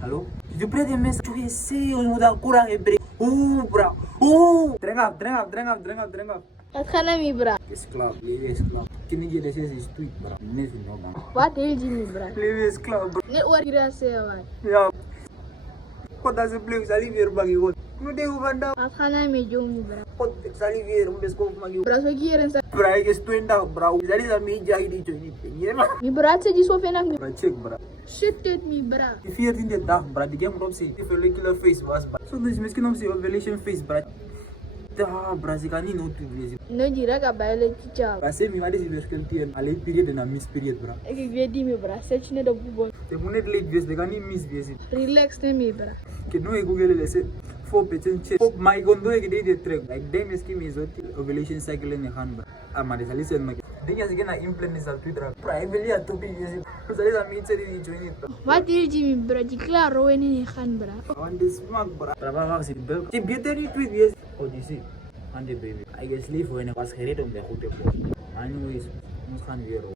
Hallo? Je prends des messages, tu essaies, on va courir et briller. Ouh, bra. Ouh. Drink up. Wat gaan naar mij, bra? Esclave, lewe esclave. Ken je deze is tweet, bra. Nee, no man. Wat wil je niet, bra? Lewe esclave, bra. Net wat je zei, man. Ja. Wat als je blijft, zal je weer bang je. Nu de uvanda. Wat gaan naar mij, jongen, bra? Wat zal je weer om beskof mag je. Bra, zo hier en zo. Bra, ik is 20, bra. Zal je dat mee jagen die join niet. Mi bra, ze die zo veel naar Bra, check, bra. Shit, dit mi bra. Die 14e dag, bra. Die game erop zit. Die follicular face was, bra. Zo dus misschien om zijn ovulation face, bra. Ah, bra, ze kan niet no to wezen. No jira ka baile chicha. Bra, se mi wadi si verschiltien. Alleen period en een miss period, bra. Ik weet die mi bra. Search ne de bubo. Ze moet net late wezen, ze kan niet miss wezen. Relax ne mi bra. Que no Google le se 4% check. Op my gondo ik deed de track. Like dem is kimi zo ovulation cycle in hand, bra. Ah, maar deze listen maar. Denk je gena implant is al Twitter. Bra, ik wil je to be wezen. Zo is dat meet die join it. Wat wil je mi bra? Die klaro en in gaan bra. On the smack, bra. Bra, wacht, zie je. Je beter niet tweet wezen. Oh, die zie. Hande baby. I guess leave when I was gereden om de goede boel. Anyways, ons gaan weer op.